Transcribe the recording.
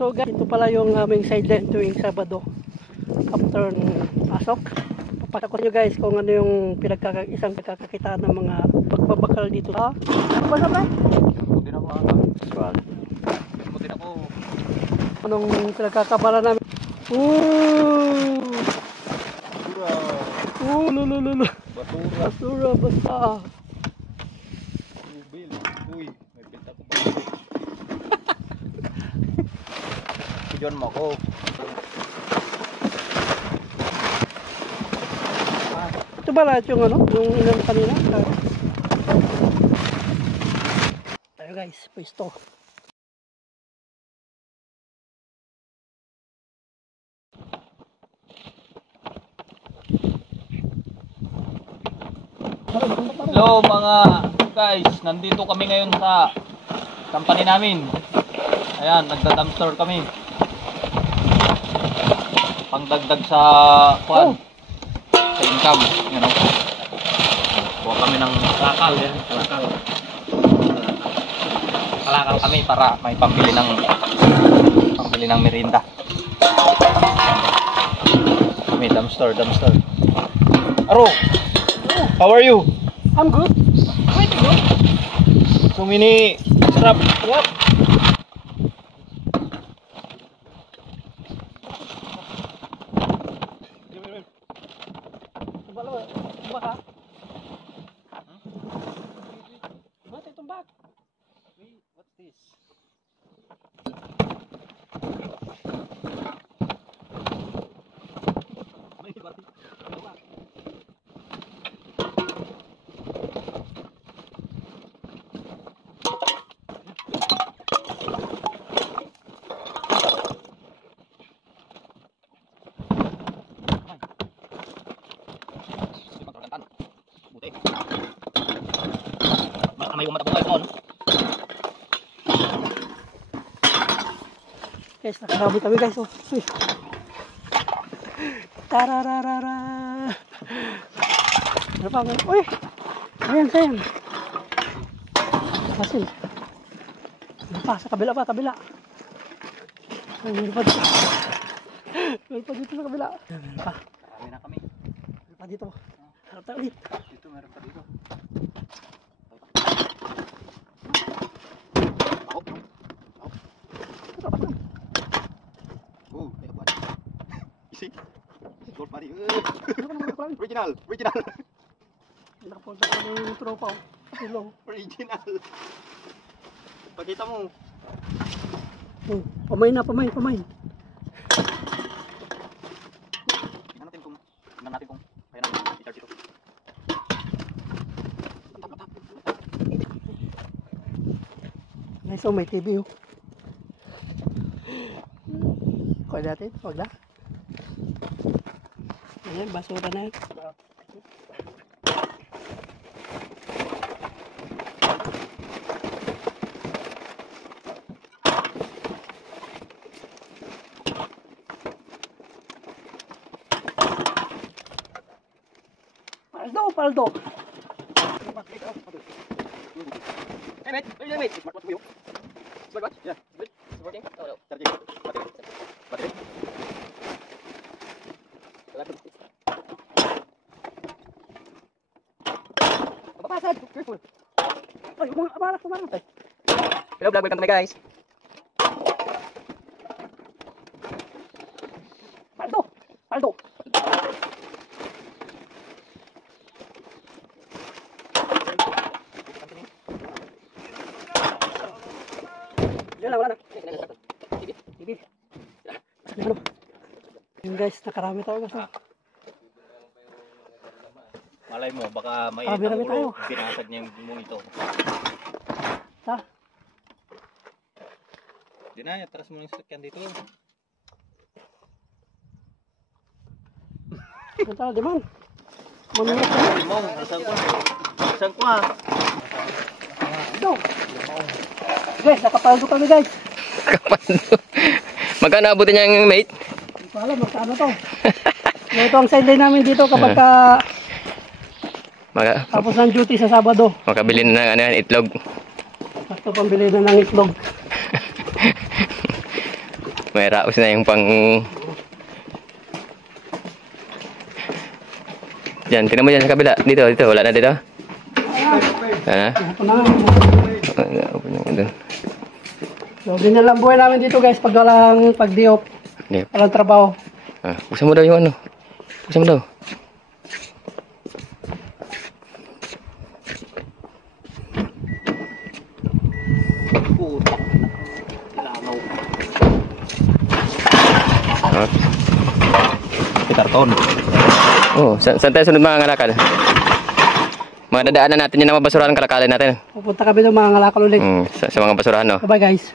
So guys, ito pala yung aming sideline tuwing Sabado after pasok. Papakita ko nyo guys kung ano yung isang pagkakakitaan ng mga pagbabakal dito. Ano ba na? Buti na ako ata. Buti na ako. Anong pinagkakabala namin? Lulululu. Basura basta. Uy, may pinta ko pa. Diyon mo ako. Ito ba lahat yung ano? Yung ilan kanina? Tayo guys, pwesto. Hello mga guys, nandito kami ngayon sa company namin. Ayan, nagda-dumpster kami. Pangdagdag sa kwan, sa income, you know. Kuha kami ng kalakal, yan, kalakal. Kalakal kami para may pambili ng merinda. Kami dumpster. Aro, how are you? I'm good. Wait, good. So many sarap. What? Tumbak ka? Mati tumbak. Wait, what's this? May umat ako ngayon. Guys, nakarabi kami guys. Oh. Uy. Tarararara. Ano pa? Uy! Ayan. Pasil. Ano pa? Sa kabila pa, kabila. Ay, meron pa dito. Meron pa dito sa kabila. Meron pa. Marami na kami. Meron pa dito. Harap tayo ulit. Dito, meron pa dito. Original. Nakapunta ka ng tropa. Hello. Original. Pakita mo. Oh, pamain na. Tingnan natin kung kaya natin i-charge ito. Guys, oh, may TV oh. Kuha natin, wag na. Ayan, basura na yan. Paldo. Hey mate, smartwatch mo yun? Smartwatch? Yeah. Is it working? Oh no. Charging. Battery. Papasad, careful. Ay, umarak. Hello vlog, welcome to my guys. Paldo. Wala na. TV. Ano? Yung guys, nakarami tayo guys. Malay mo, baka may Marami tayo. binasag niya yung mong ito. Ha? Di na, atras mo yung sakyan dito. Punta, di man. Limong, isang ko ha. Ito. Guys, nakapaldo kami guys. Magkano abutin niya yung mate? Hindi ko alam, magkano to. Ito ang sideline namin dito kapag tapos ng duty sa Sabado. Makabili na ng itlog. Basta pambili na ng itlog. May raos na yung pang... Diyan, tingnan mo dyan sa kabila. Dito, wala na dito. Wala na? Ito na. Open yung doon. So, ganyan lang buhay namin dito guys pag walang pag-diop. Hindi. Walang trabaho. Ah, buksan mo daw yung ano. Buksan mo daw. Ah. May karton. Oh, saan tayo sunod mga ngalakal? Mga dadaanan natin yung mga basurahan kalakalan natin. Pupunta kami ng mga ngalakal ulit. Sa mga basurahan, no? Bye guys.